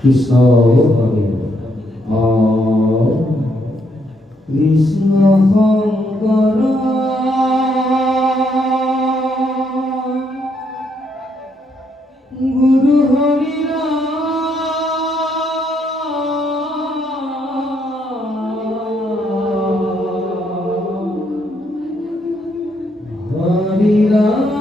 কৃষ্ণ হরে কৃষ্ণ শঙ্কর গুরু হরি হরি রাম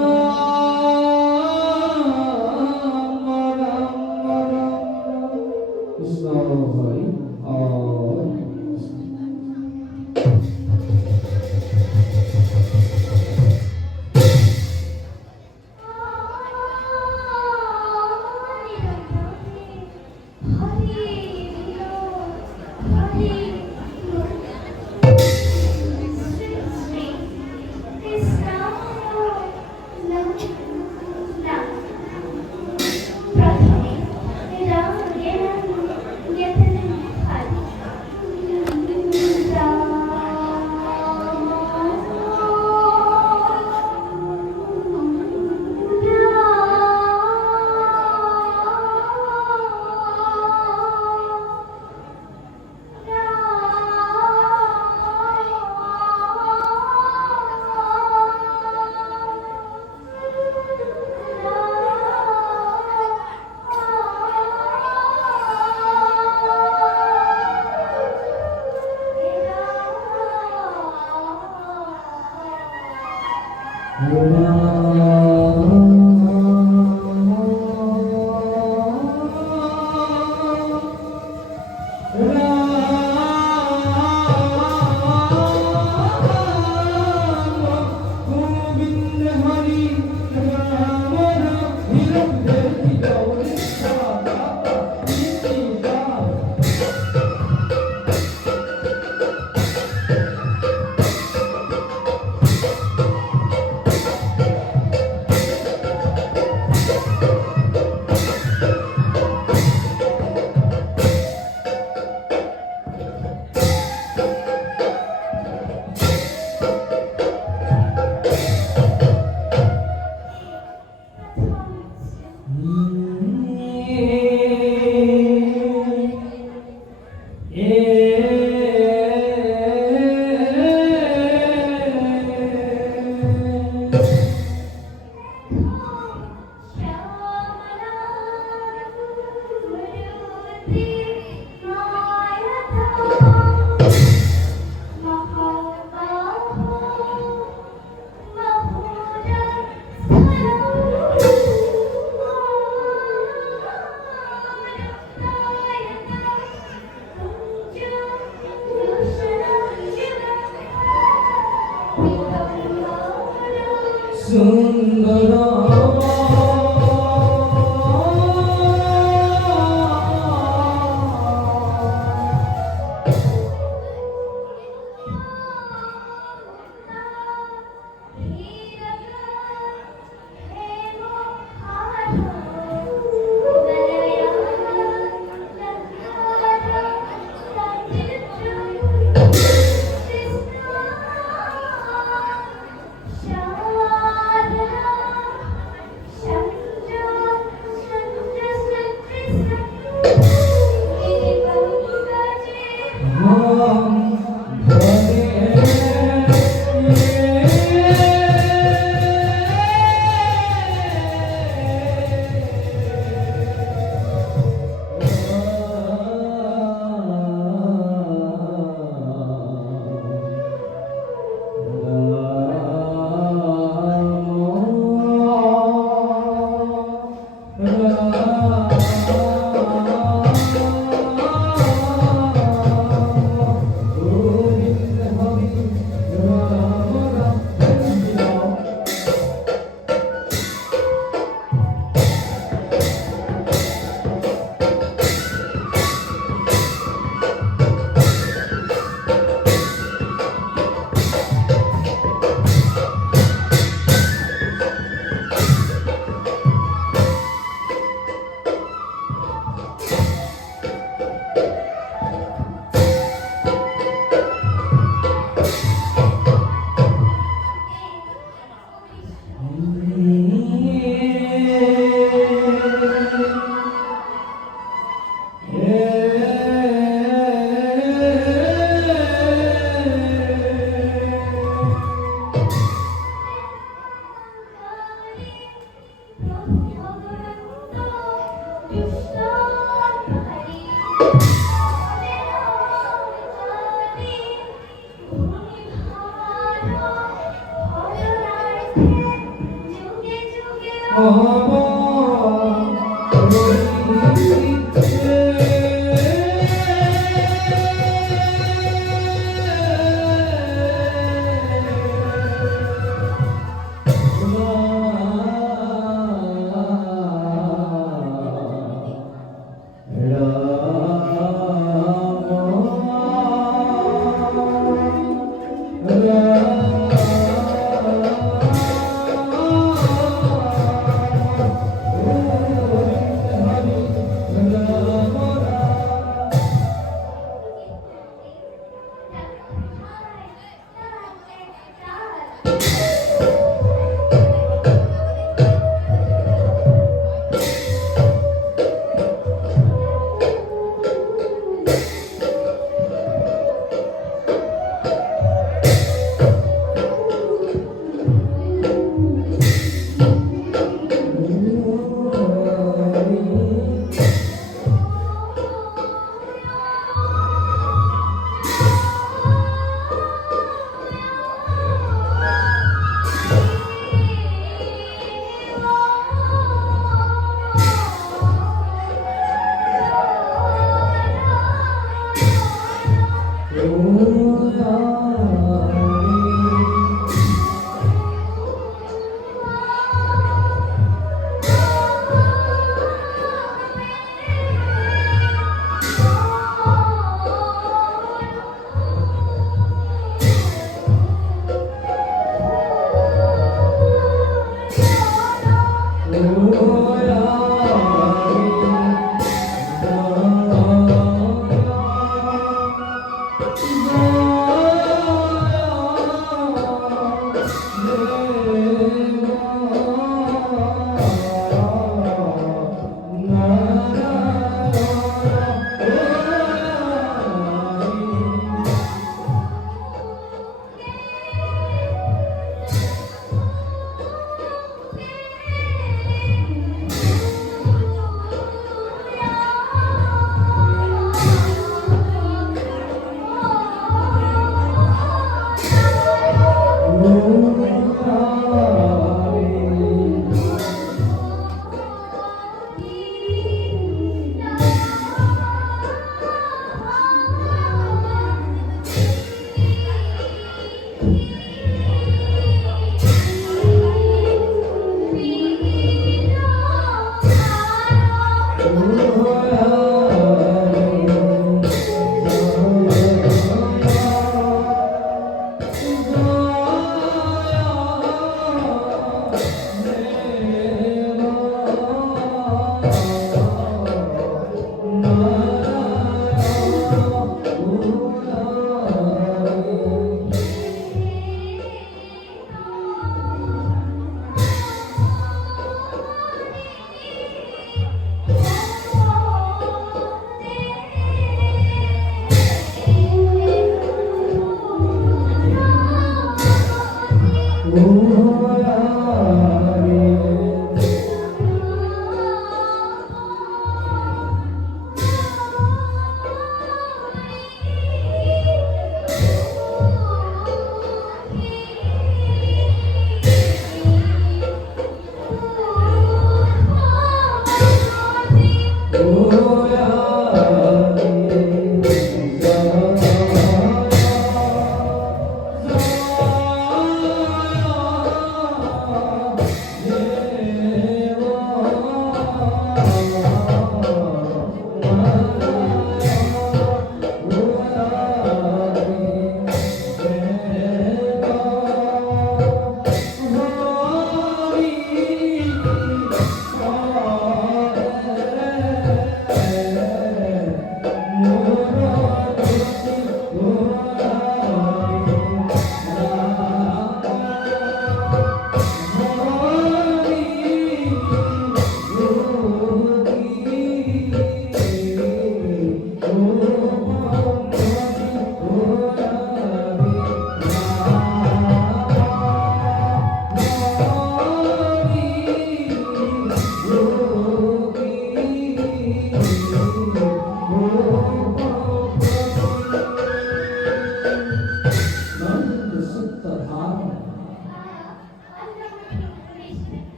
কৃষ্ণ হরি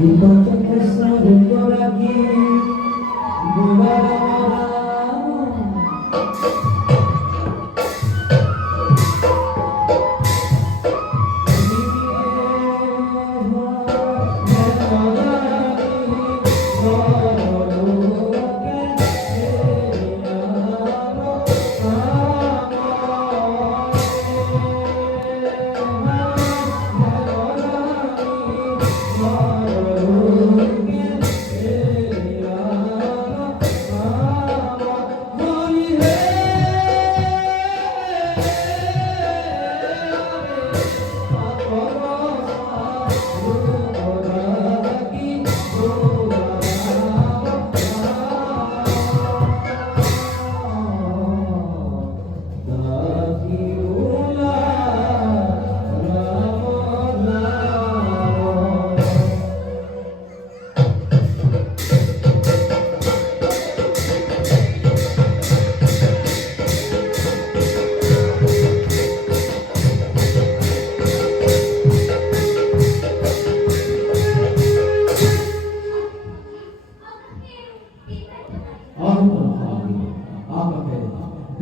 이것도 했어 눈보라기 누가라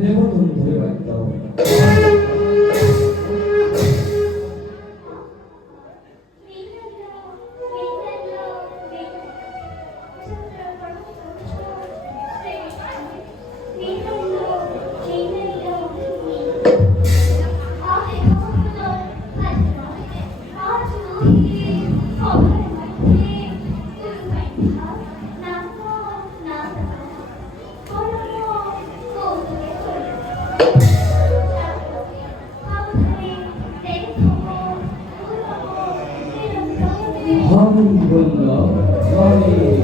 네 번은 노래가 있다고. 한번더 머리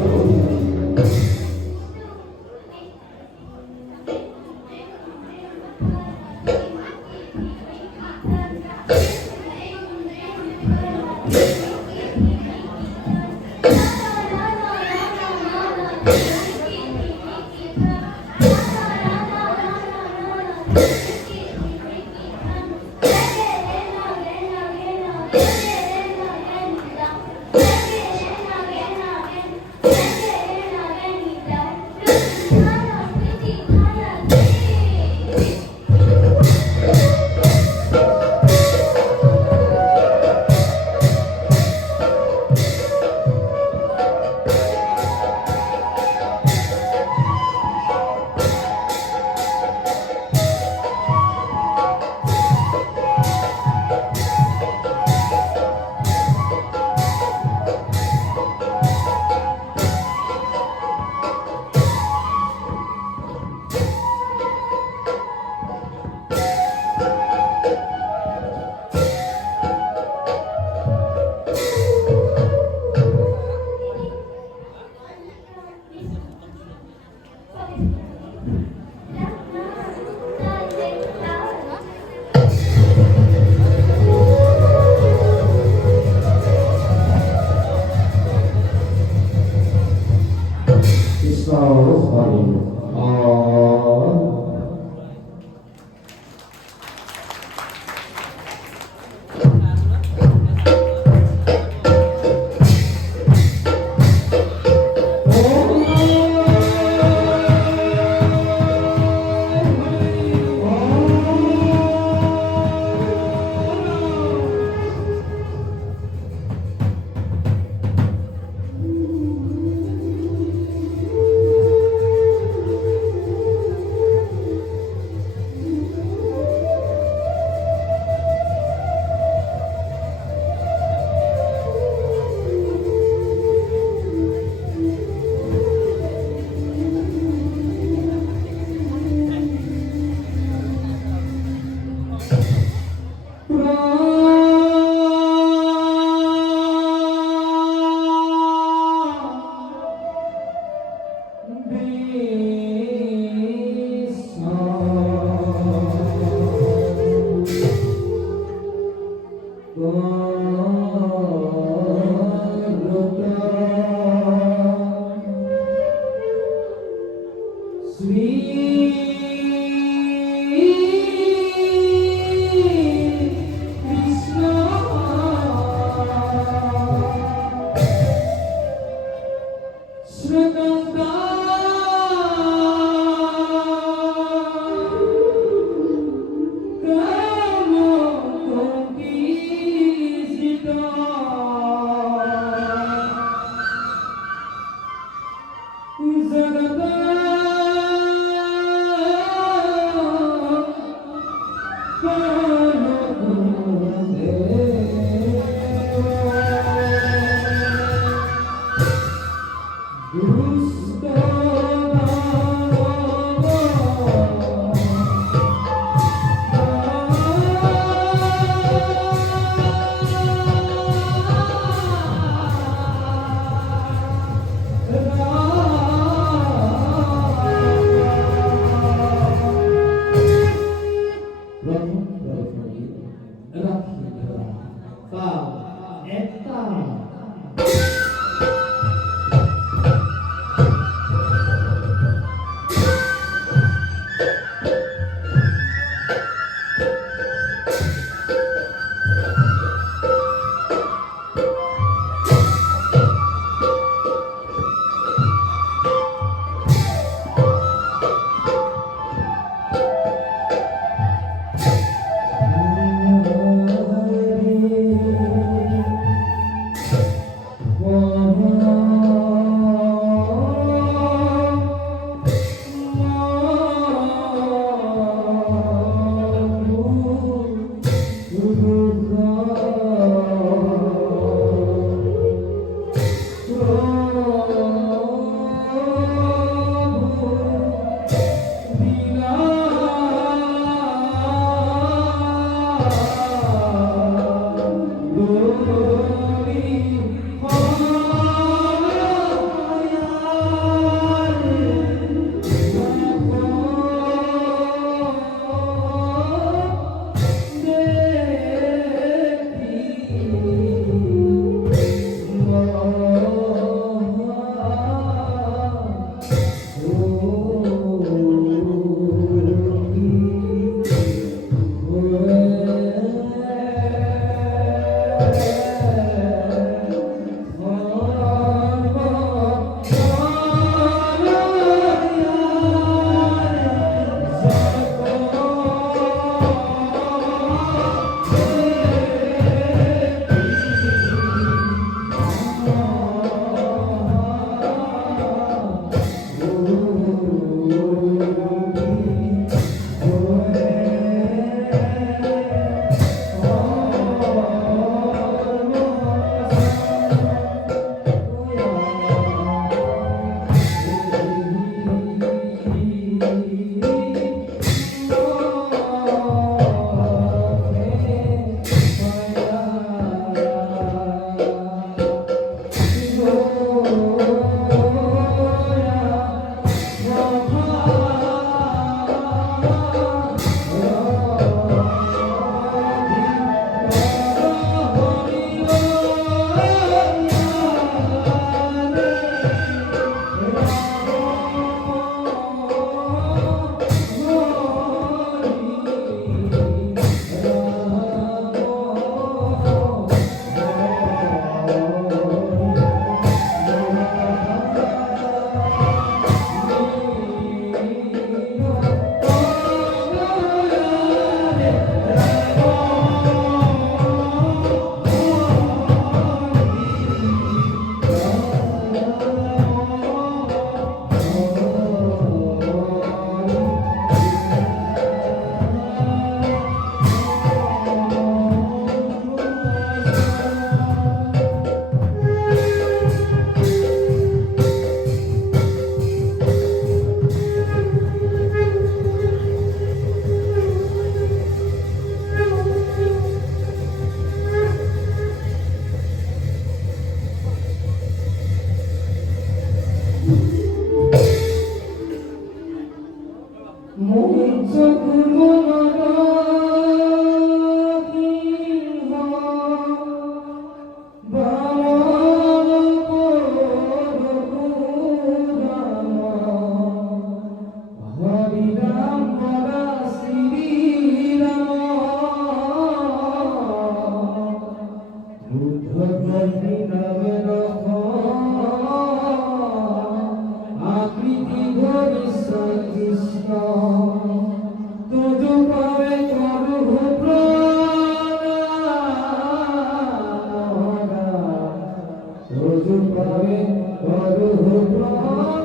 ভাবে করু প্রণাম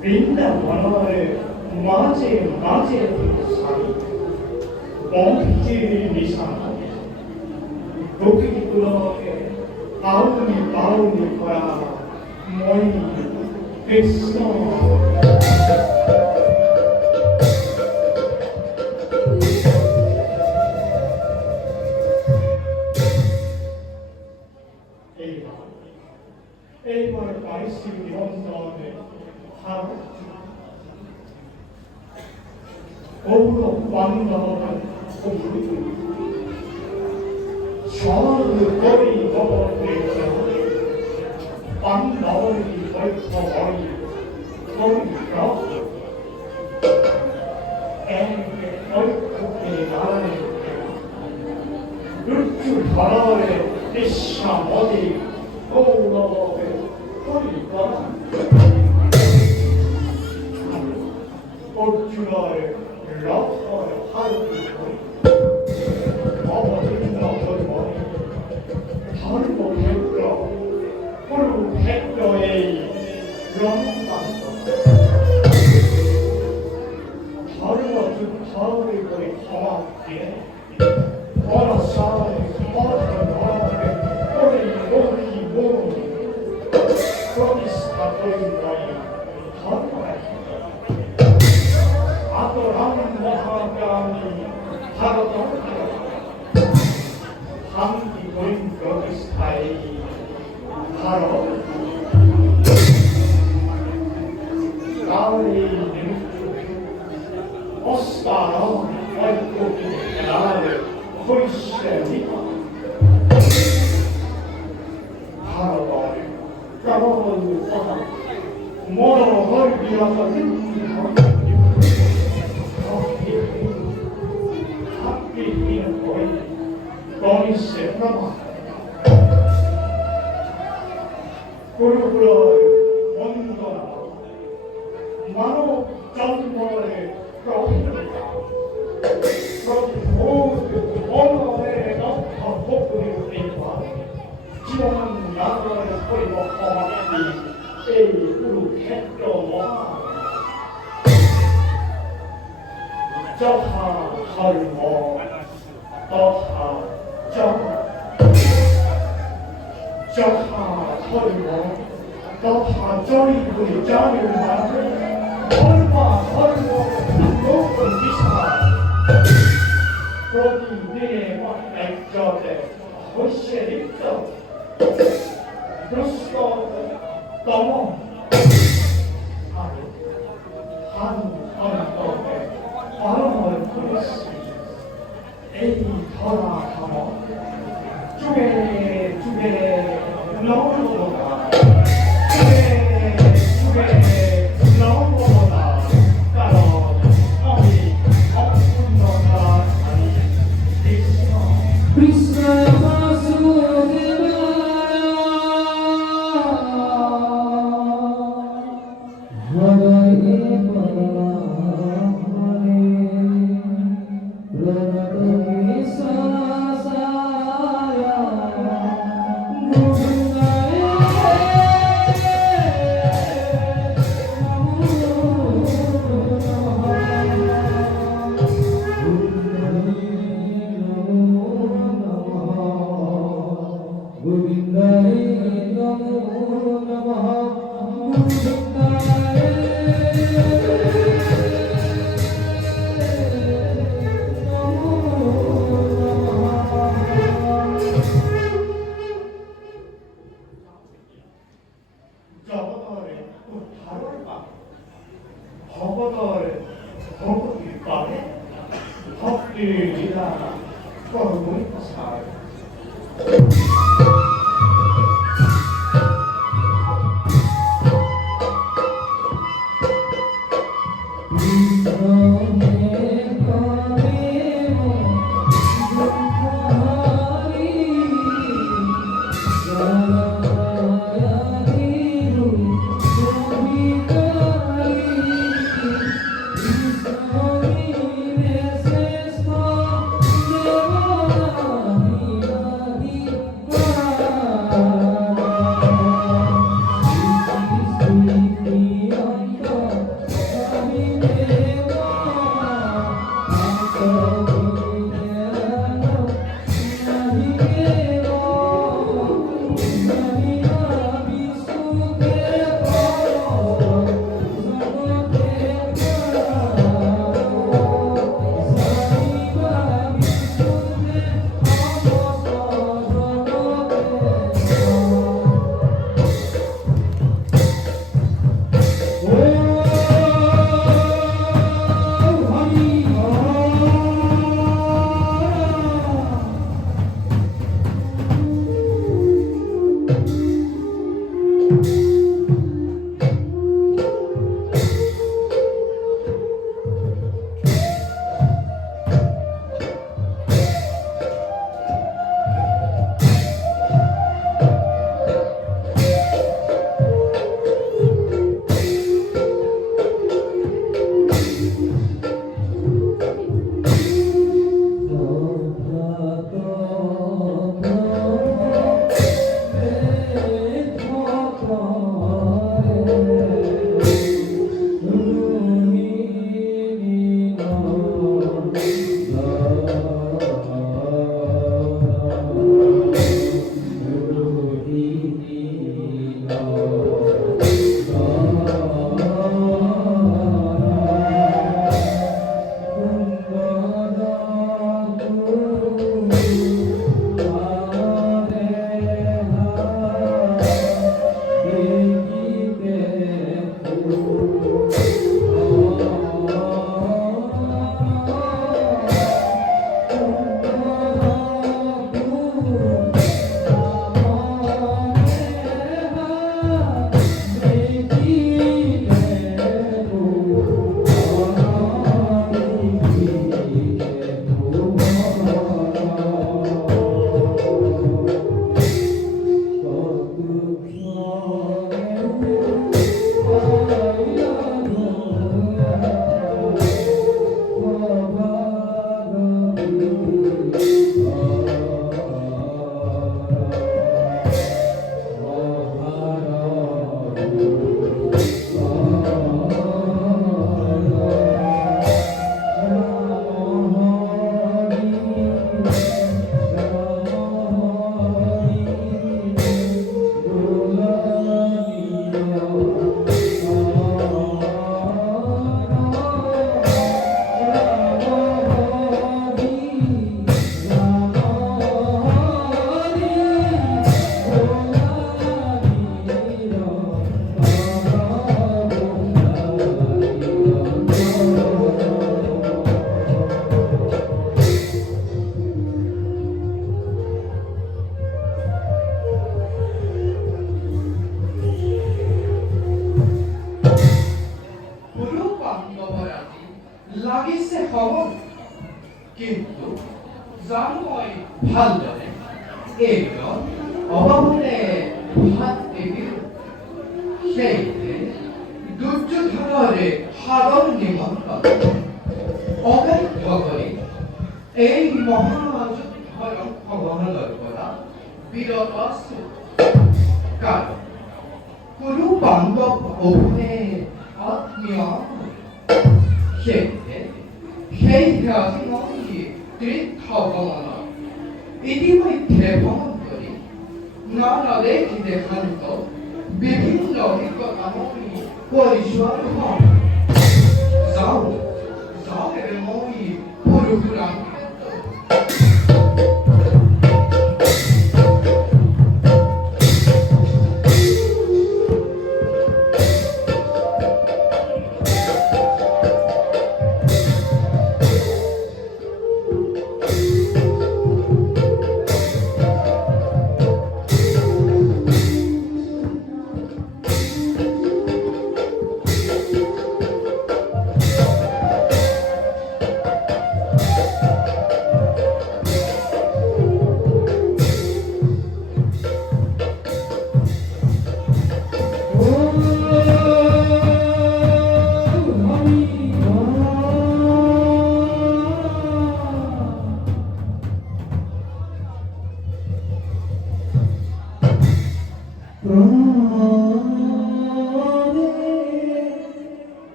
বৃন্দাবনের মাঝে মাঝে সারি পঙ্কির নিশানা প্রকৃতিগুলোকে পাউনি পাউনি করা মই কৃষ্ণ এইবার বাইশটি নিবন্ধনে গৌর বান্ধবন সরল করি গবরে বান্ধবী বৈষ্ণ বড়ি করি ঐক্যকে দাঁড়ানে মৃত্যু ধরে কৃষ্ণমদী গৌরবে করি অর্জুনের লক্ষ্যর হারতি করি অবতীর্ণ ধর্মে ধর্মক্ষেত্র কুরুক্ষেত্র এই রণকান্ত ধর্মযুদ্ধ করে ক্ষমা দিয়ে অনশায় অর্ধনরে করে গৌরী গৌর প্রতিষ্ঠা করি ধর্ম আতরাম মহাকামী ভারত শান্তি করি প্রতিষ্ঠায় ভারত কালে অস্তারম ঐক্যকে খেলারে হইছে ভারত প্রবল কথা মন হয় বিরত গণেশে প্রমা গুরুগুলোর বন্দনা মানব জন্মরে প্রভৃতা প্রভূত বলরে লক্ষ ভক্তি জীবন নাগরে পরিবর্তন এই কুরুক্ষেত্র মহা যথা ধর্ম তথা যথা ধর্ম তথা জয় বলে জানেন ধর্ম ধর্ম লোক দিশা প্রতিদিনে একজনে হইছে লিপ্ত দুষ্ট তম অন্তরে পরমর করেছি এই ধরা খাম যুগে যুগে নবনা যুগে যুগে নবনা কারণ আমি অপূর্ণতা কৃষ্ণ কৃষ্ণ বাসুদেব হরে পরমাত্মনে প্রণতমি সনাসায় গোবিন্দায় নমো নমঃ গোবিন্দায় জগতরে উদ্ধারের পাবে ভগতরে ভগতির পাবে Lila, por muy pasar. লাগিছে খবর কিন্তু জানো মই ভালদৰে এইজন অভাৱতে ভাত এবিল সেইতে দুৰ্যোধনৰে সাদৰ নিমন্ত্ৰণ অব্যৰ্থ কৰি এই মহাযুদ্ধৰ অংশগ্ৰহণৰ পৰা বিৰত আছো কাৰণ কোনো বান্ধৱ অভুনে আত্মীয় সেই ৰাজমন্ত্ৰী তীৰ্থভ্ৰমণত ইতিমধ্যে ভ্ৰমণ কৰি নানা দেশী দেশান্ত বিভিন্ন অভিজ্ঞতাময় কৰি যোৱাৰ যাওঁ মই পৰশুৰাম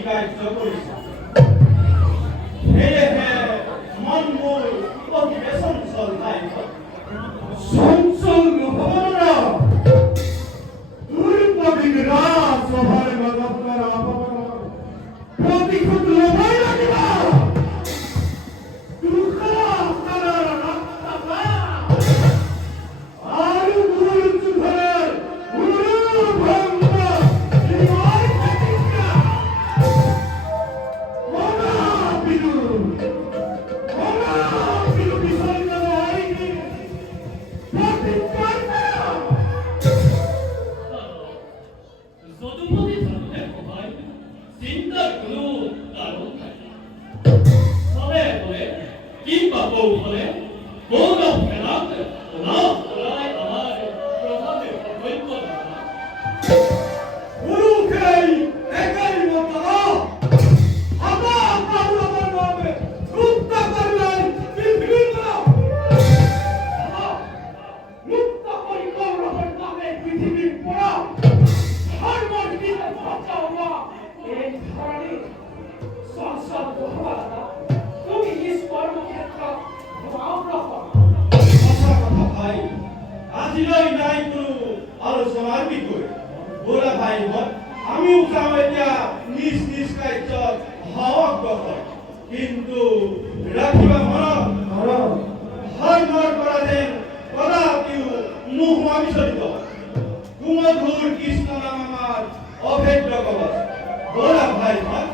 কাৰ্য কৰিছে সেয়েহে মন মোৰ অতিকে চঞ্চল ঠাই চঞ্চল নহ'বনা দুৰ্গতিক ৰাজসভাৰ মাজত প্ৰতিশোধ ল'বই লাগিব আৰু গুৰু যুদ্ধৰ গুৰু ভংগ যদুপতি ধৰণে সহায় চিন্তাৰ কোনো কাৰণ নাই চবে বোলে কিংবা কৌশলে গৌৰৱ খেলাত লাভ কৰাই আমাৰ প্ৰভাৱে অভ্যন্ত গুৰুকেই একাই মতা আমাৰ গৌৰৱৰ বাবে মুক্ত কৰিলে পৃথিৱীৰ মুক্ত কৰি গৌৰৱৰ বাবে পৃথিৱীৰ পৰা ধৰ্মৰ বিজয় বচাও না এই ধৰণে সংসাৰ বহলা তুমি ঈশ্বৰ ক্ষেত্ৰত সঁচা কথা ভাই আজিলৈ নাই কোনো আলোচনাৰ বিষয় ব'লা ভাইহঁত আমিও যাওঁ এতিয়া নিজ নিজ কাৰ্যত অগ্ৰসৰ কিন্তু ৰাখিবা মনত ধৰ্মৰ পৰা যেন কদাপিও নোহোৱা বিচলিত কুমধুৰ কৃষ্ণ নাম আমাৰ অভেদ্য কবচ ব'লা ভাইহঁত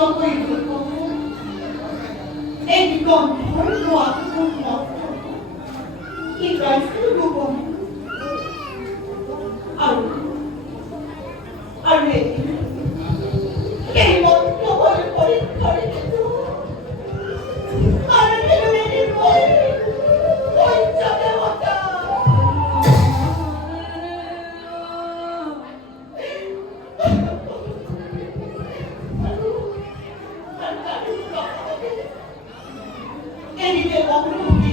যতই দুঃখ এই কণ্ঠর নোয়াক কি গাইছে গোপন আরে এই মন্ত্র বলে পরীক্ষারে আরে মেরে বই ওই চাঁদে ওটা এদিকে অগ্রগতি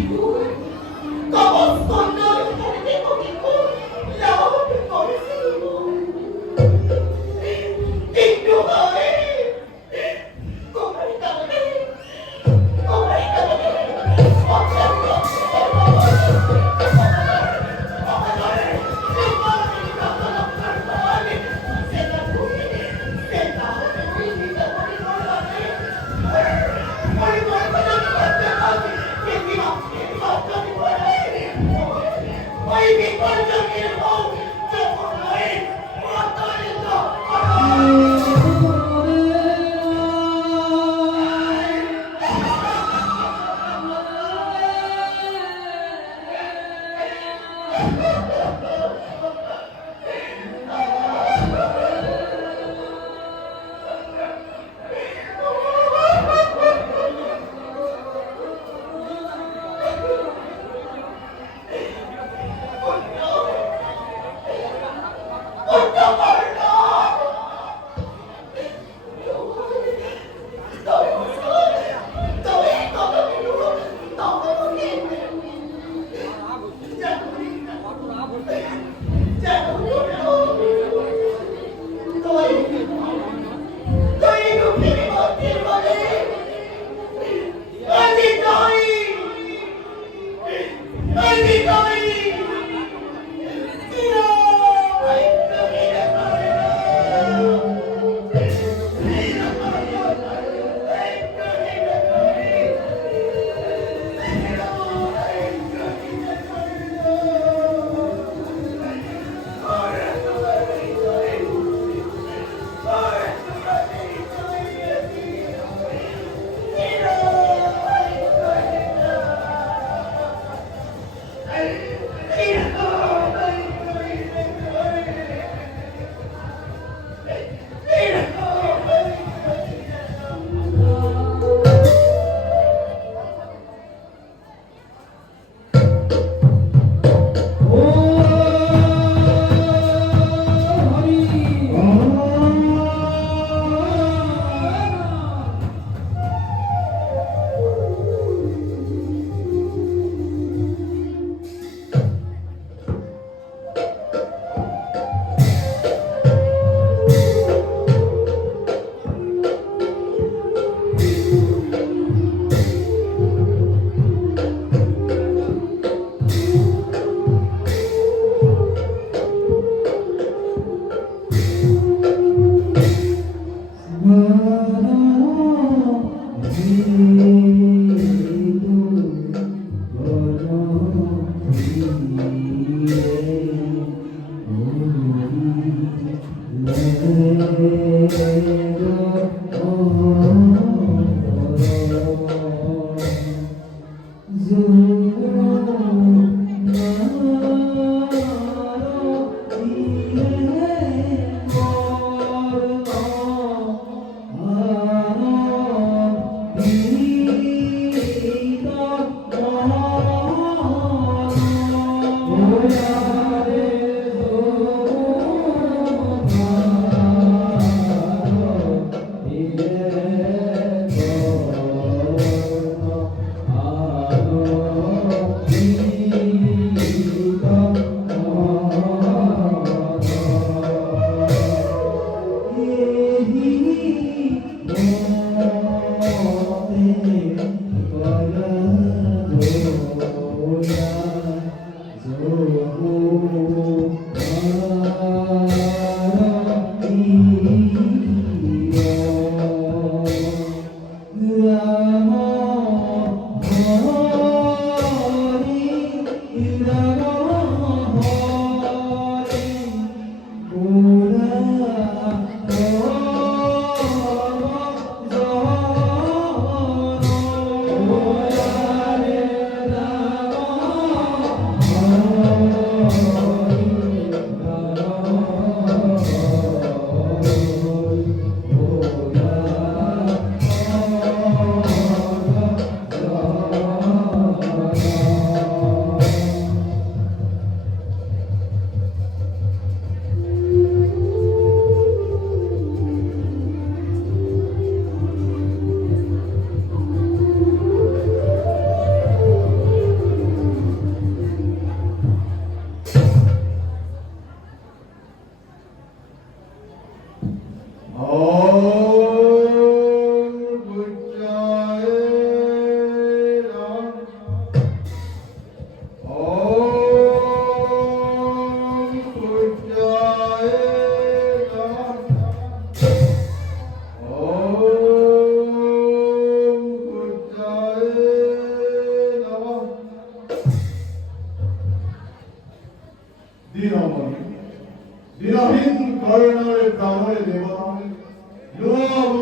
কবস্তন্ডল খালিতে কবিকু লাভ করেছিল একটু হয় কোমরে কামড়ে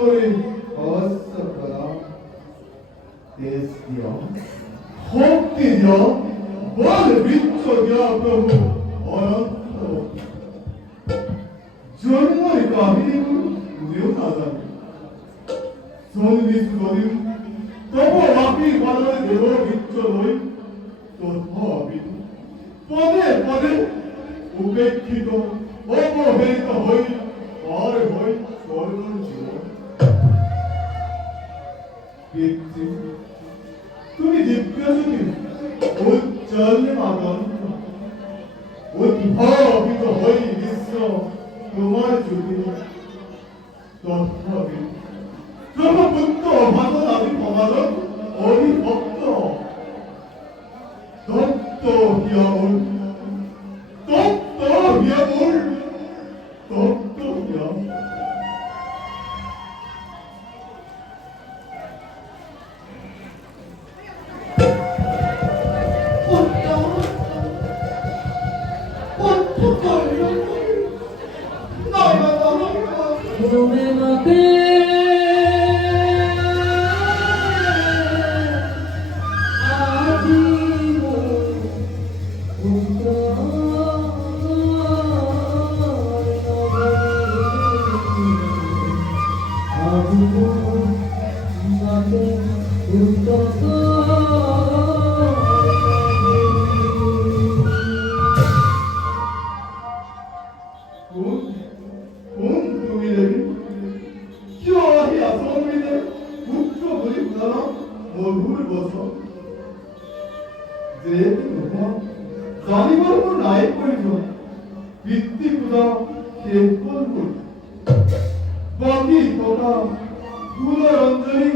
করে অস্ত্র করা তেজ দিও শক্তি দিও বল বৃত্ত দিও প্রভু অনন্ত জন্মের কাহিনীগুলো তুমিও না জানো জন্মিস করিম তবু বাপির বাদরে দেব বৃত্ত লই তথাপিত পদে পদে উপেক্ষিত অবহেলিত হই আর হই স্বর্গর জীবন পিতৃ তুমি দিব্যজ্যোতি উজ্জ্বল মাতন উদ্ভাবিত হই বিশ্ব তোমার জ্যোতি তথাপি ব্রহ্মপুত্র অভাগন আদি সমাজত অভিভক্ত তত্ত্ব হিয়ামূল তত্ত্ব হিয়ামূল তত্ত্ব হিয়ামূল তুমি মতে কোন তুমি দেবী কিয় আহি আশ্রমিতে পুত্র বলি উদান মধুর বচন যে জানিবার কোনো নাই প্রয়োজন পিতৃ পূজা শেষ করব বাকি কথা ফুলের অঞ্জলি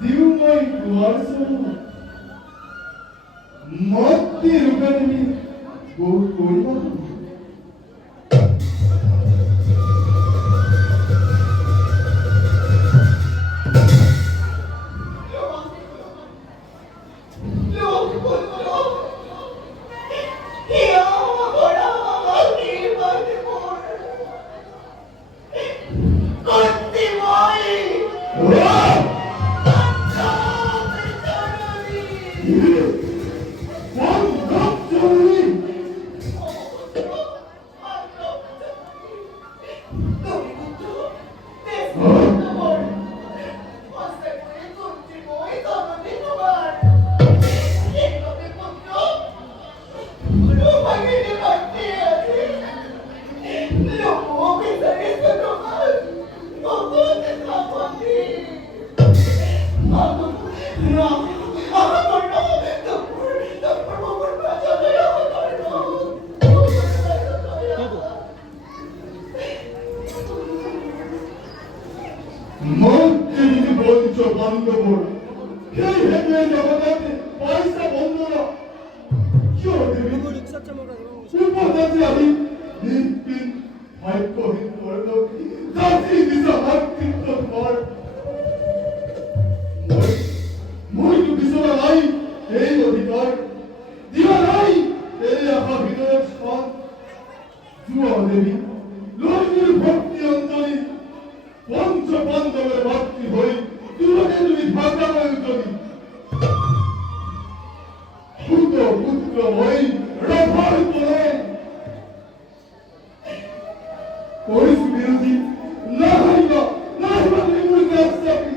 দিউময় দুয়ার স্বরূপ মূর্তি রূপে তুমি বহু করিবার মন্ত্রী যদি বঞ্চ বান্ধবর সেই হেবে জগতে পয়সা বন্ধ না কেউ দেবী উপজাতি আমি নির্বিন ভাগ্যহীন করল জাতি দিশা ভাতৃত্ব তোমার মই তো বিচরা নাই এই অধিকার দিবা নাই এই আশা ভিতরের স্থান যুৱা দেবী লক্ষ্মীর ভক্তি অন্তরী পঞ্চ পাণ্ডবের মাতৃ হই দুজনে তুমি ভাগ্যময় করি পুত্র পুত্র হই রফার করে করিস বিরোধী না হইবা নিমুর কাজ চাপি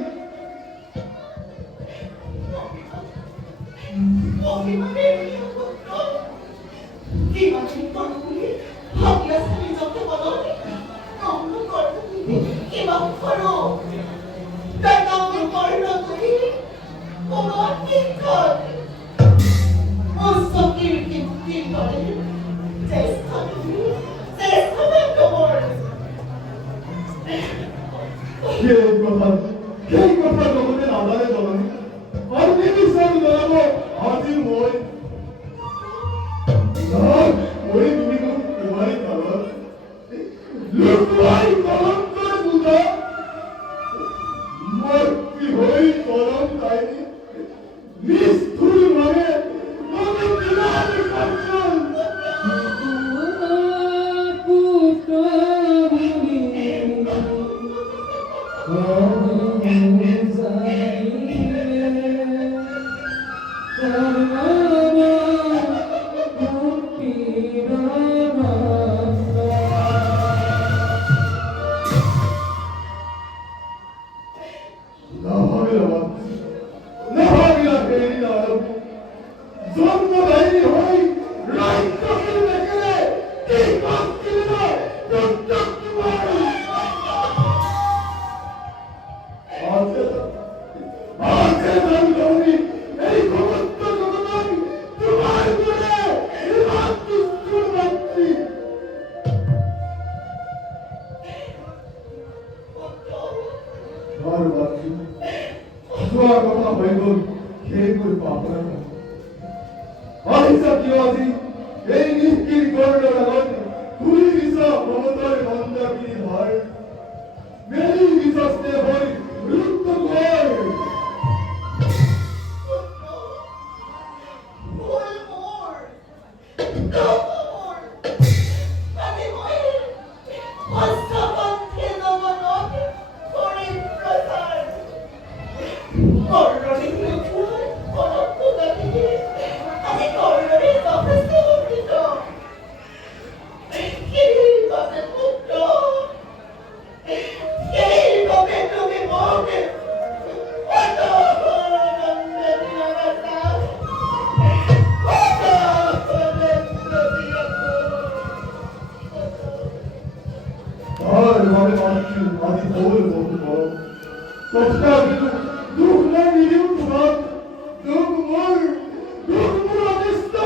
সেই কথা জগতে নাজানে জননী আর নিবিচার জনাব আজি মই ওই তুমি মোক তোমারই কালত লুকুয়াই কলঙ্কর বুঝা মূর্তি হই কলম তাইনি নিষ্ঠুর মানে নদী কিনারে কাঞ্চন 나하기라 왔지. 나하기라 해리나 알고. 전부 라인이 호이 라인 깎이는 내게래 이 깎이는 뚝뚝 주마이. 아재단 경리 에이 고맙다 저거다니 두 말 그래 이 한두 술 맞지. 말을 맞지. 수학과 벌금 개굴 빠꾸라고. 아이사 기와지 애인끼리 걸러나가니 둘이서 모두를 만나기니 말 매일이서 스테버리 루트 걸. 말에 맞지. 아직 거울을 보는 거. 어떡하기도 누구나 이름부가 누구를 안 했어.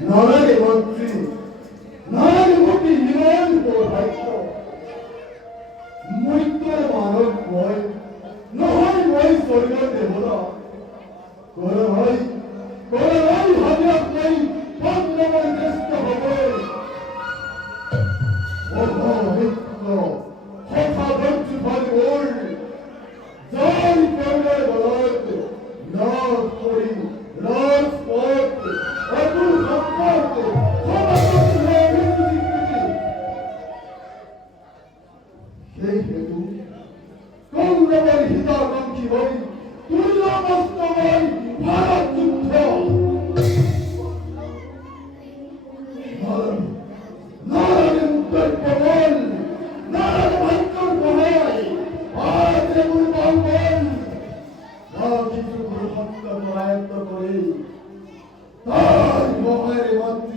나라게 멋지. 나라게 멋지 이런 거 다있어. 무익도에 많은 거이. 너하이 뭐이 소리가 되보다. 거라하이 하냐 거이 반장을 됐을까 봐봐이. 했어. 허타 던지 바리올. 자리 병을 받아올 때. 나 소리. 나 스포트. 아주 감사할 때. 허나 던지 해도 건강을 희다간 기분이 둘러봤다만 바람부터 나라는 떨뻔한 나라는 한떨뻔한 아재물 방문 나 기술을 한다고 하였던 거리 다 이모하에 맞지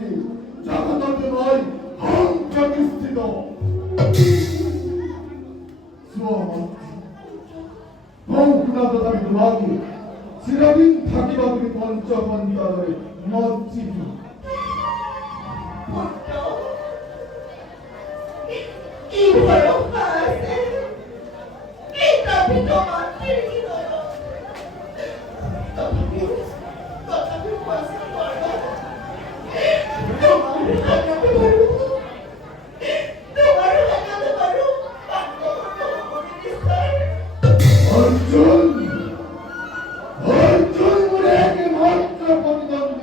작은 나이 한강이스티도 더욱나 다비 누하기 지라빈 타기바들이 번쩍번쩍을 멋지기 이거요 하세 이따비도 만들기로요 너답이 왔을 거야 너만을 하냐는 말로 너만을 하냐는 말로 막너를 모르겠어 얼른 우리에게 맞춰버리던니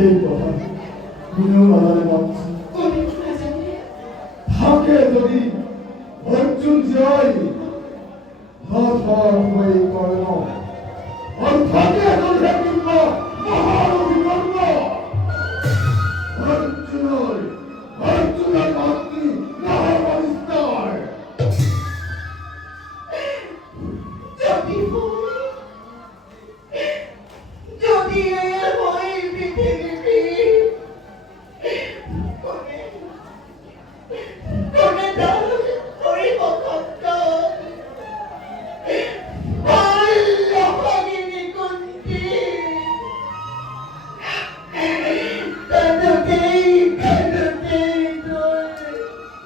এই কথা তুমিও বাজারে পাচ্ছি অনেক রাজাকে থাকে যদি অর্জুন যায় হঠাৎ হয়ে করে না আর থাকে যদি কিন্তু মহারথী কর্ম অর্জুনের মাতৃ মহাবলিষ্ঠ যদি হয় যদি এ হয় পৃথিবী কোনে দান করিব ভক্ত বাল্যভগিনী কুন্তি কানতেই কানতেই তোর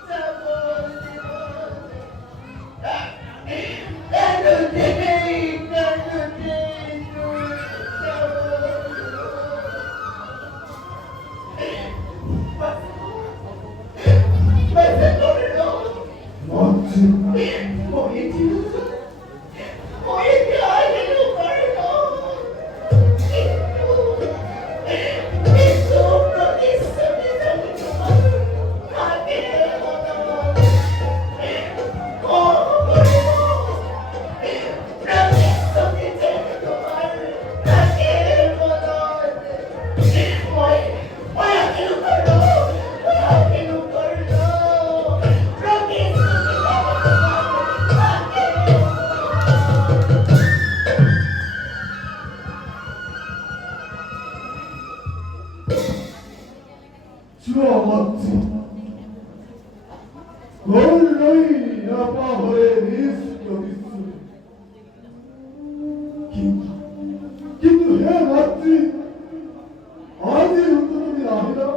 চাবল কানতেই কানতেই তোর বাসে করল মাতৃ মরেছিল মরেছে আগেও করল কিন্তু প্রতিশ্রুতি জানি তোমার থাকে প্রতিশ্রুতি জানি তোমার থাকে Sua মাতৃ গৌরই আপা হয়ে নিষ্ঠ বিশ্ব কিন্তু হে মাতৃ আজ তুমি আহিলা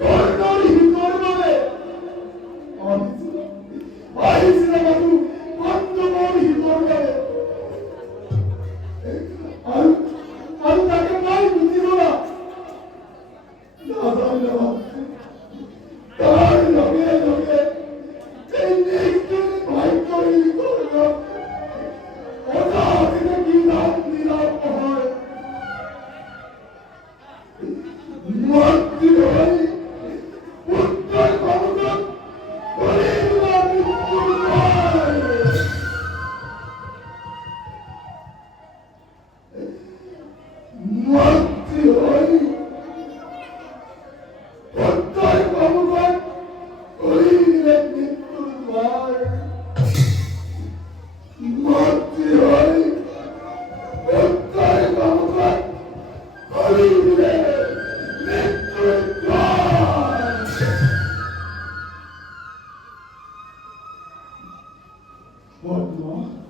গৌরই করবে আহিছিল বাবু বন্ধমরি করবে আর তাকে নাই বুঝিল না তার লগে লগে এই নিষ্ঠুর ভাই করি করল ওটা হাতিতে কি নাম দিলাম হয় মাতৃ ভাই উত্তর ক্ষমতা করিল মৃত্যুর ভয় মাতৃ ভাই উত্তর ক্ষমতা করিলেন মৃত্যুর ভয় মাতৃ ভাই উত্তর ক্ষমতা করিলেন মৃত্যুর ভয় বর্তমান